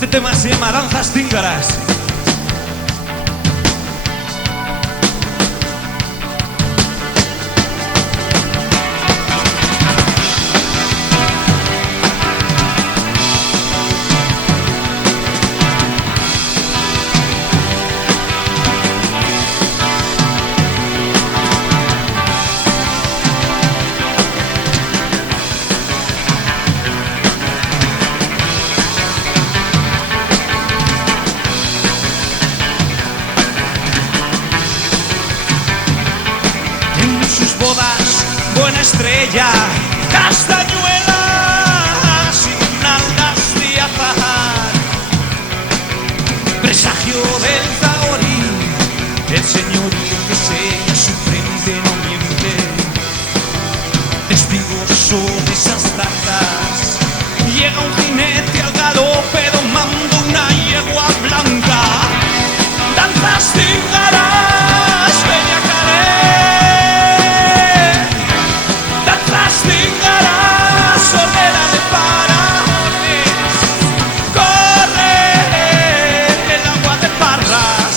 Este tema se llama Danzas Cíngaras. Buena estrella, castañuelas sin algas de azahar, presagio del zahorí, el señorío que sella su frente no miente, testigoso de esas danzas, llega un jinete al galope domando una yegua blanca, danzas cíngaras, bella caer. Solera de parajes, corre el agua de Parras.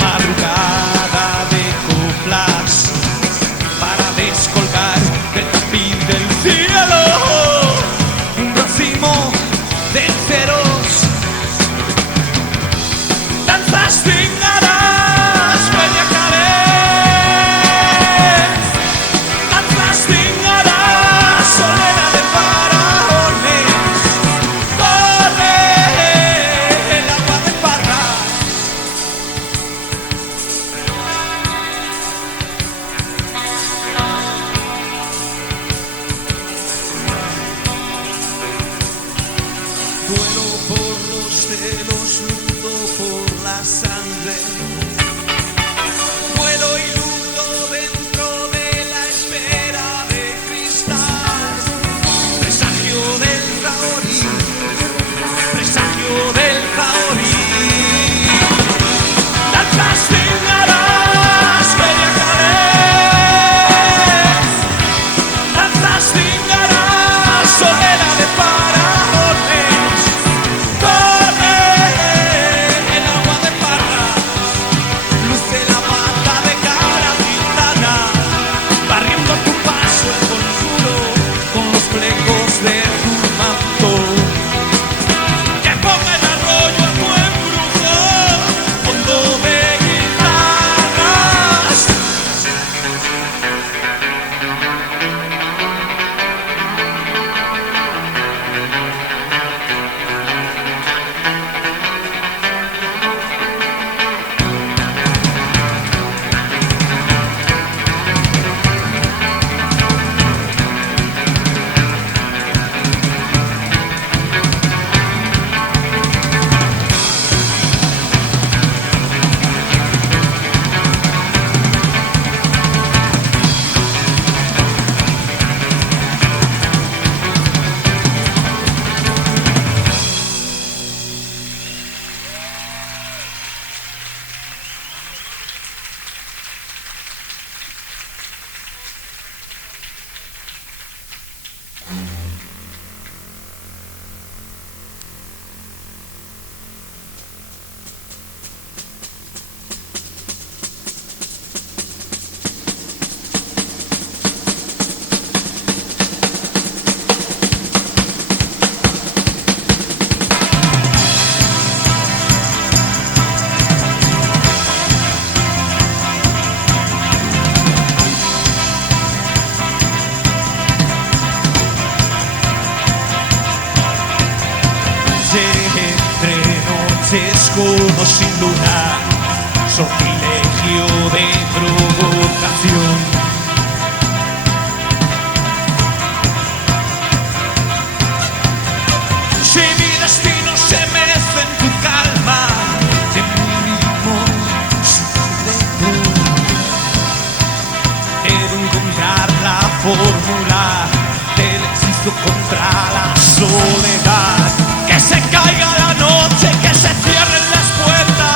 Madrugada de coplas para descolgar del tapiz del cielo un racimo de ceros. Danzas cíngaras, bella caer. Danzas cíngaras, solera de faraones. Corre el agua de Parras. Vuelo por los celos, luto por la sangre, vuelo y luto dentro de la esfera de cristal, presagio del zahorí, presagio del zahorí. Danzas cíngaras, bella caer. Danzas cíngaras, solera de faraones. Corre el agua de Parras, luce la bata de cara gitana, barriendo a tu paso el conjuro con los plegos de tu manto. Que ponga el arroyo a tu embrujo, fondo de guitarras. Escudo sin luna, sortilegio de provocación. Si mi destino se mece en tu calma, de mi ritmo secreto, debo encontrar la fórmula del hechizo contra la soledad. Que se caiga la noche, que se cierren las puertas.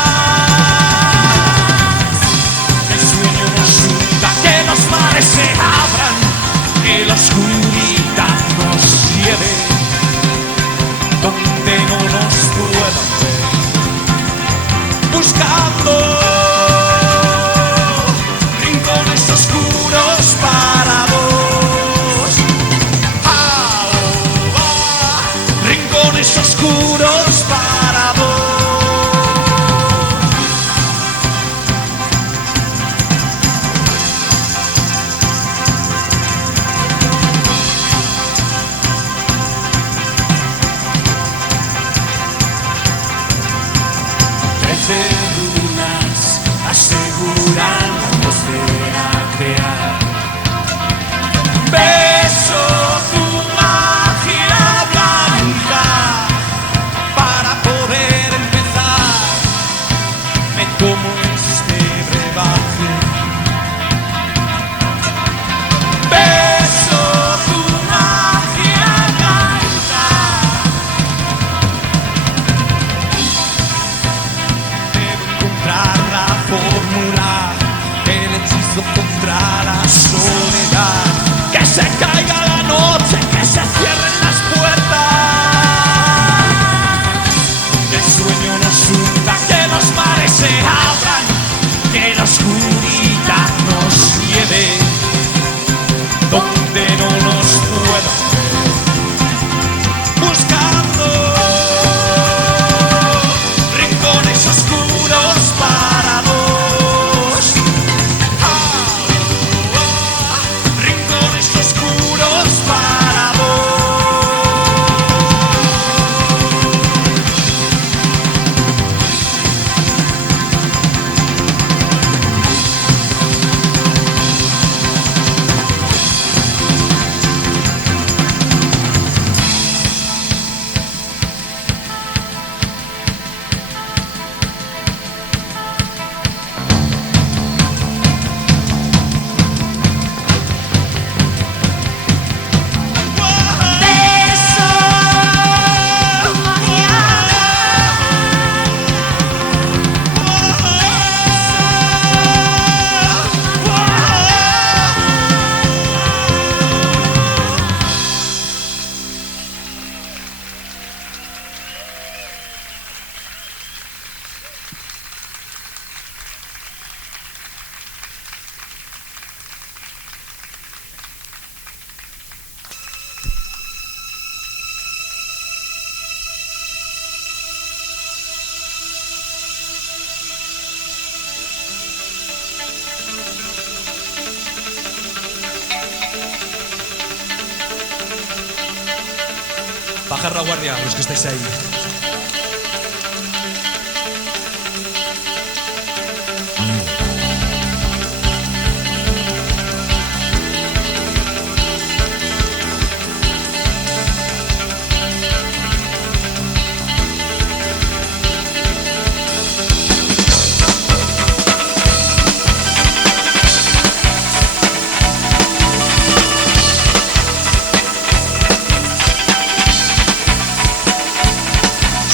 Bajar la guardia, los que estáis ahí.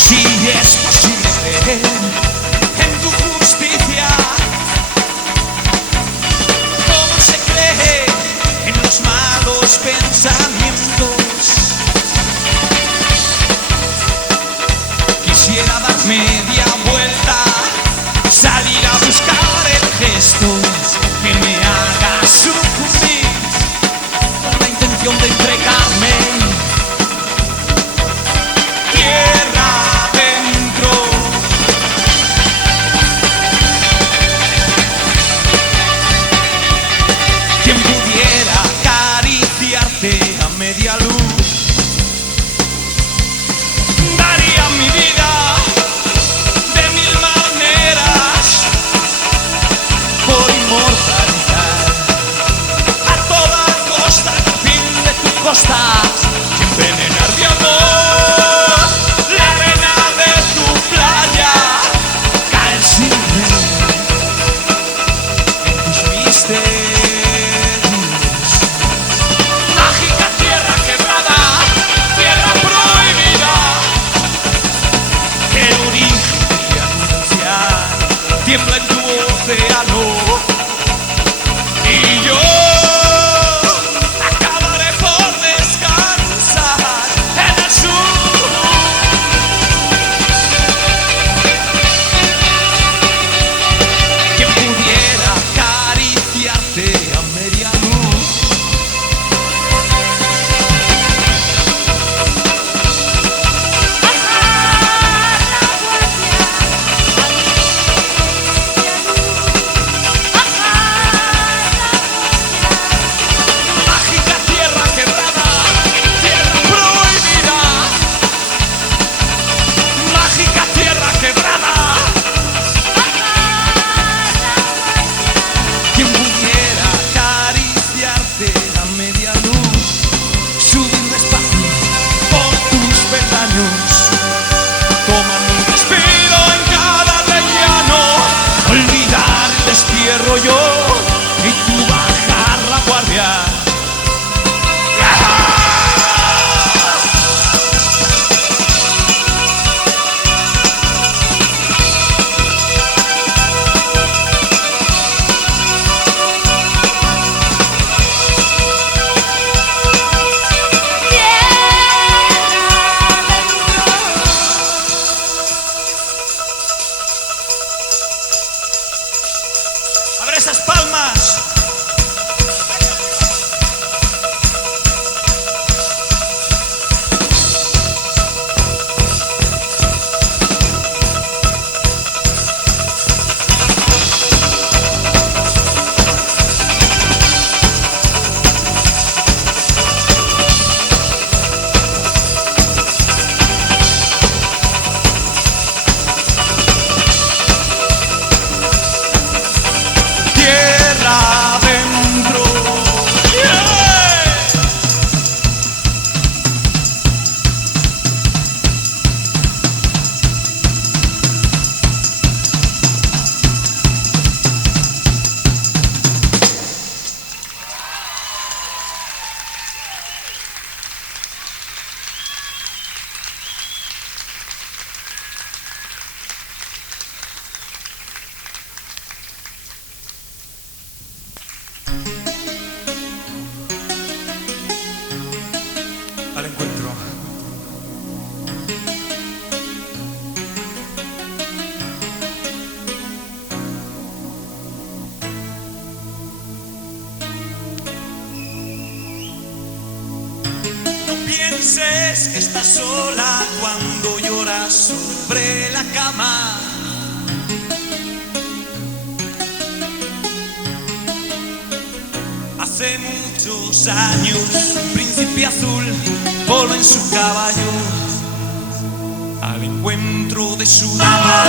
Si es posible creer en tu justicia, ¿cómo se cree en los malos pensamientos? Quisiera dar media vuelta, salir a buscar el gesto que me haga sucumbir con la intención de entregarme. A media luz daría mi vida de mil maneras por inmortalizar a toda costa el fin de tu costa, envenenar de amor la arena de tu playa, caer sin ver en tus misterios. Tiembla en tu océano y yo acabaré por descansar en el sur. Quien pudiera acariciarte a media luz. Yo y tú bajar la guardia. A ver esas palmas. Al encuentro. No pienses que estás sola cuando lloras sobre la cama. Hace muchos años, un príncipe azul voló en su caballo al encuentro de su nada.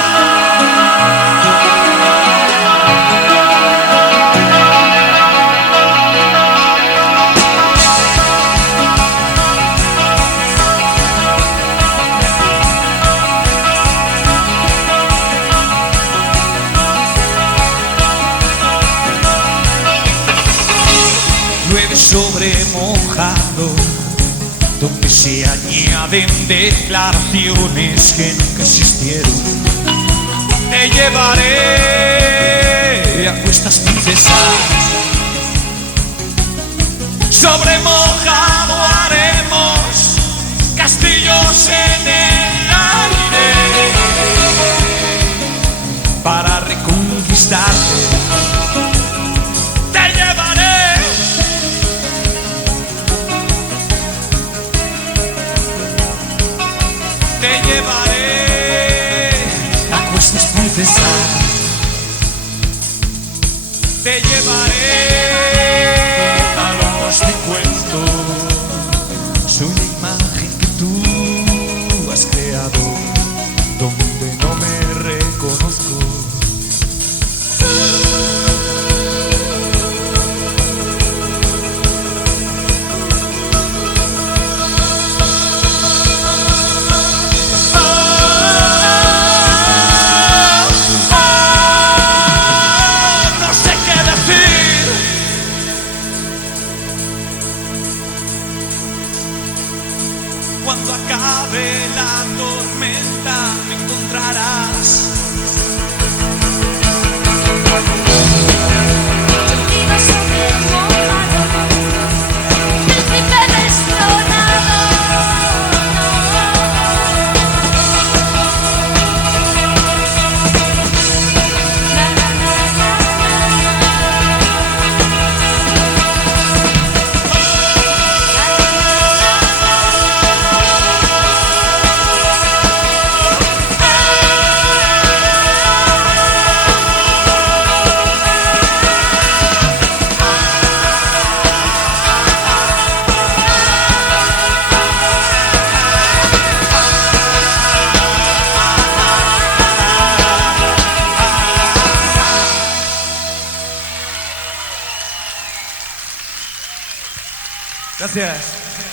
Llueve sobre mojado, donde se añaden declaraciones que nunca existieron. Te llevaré a cuestas princesas, sobre mojado haremos castillos en el aire para reconquistarte. Te llevaré a cuestas princesas, te llevaré a los de cuento. Soy la imagen que tú has creado, donde no me reconozco. Cuando acabe la tormenta me encontrarás. Viva sobre el mojado, príncipe destronado. Na, na, na, na, Gracias.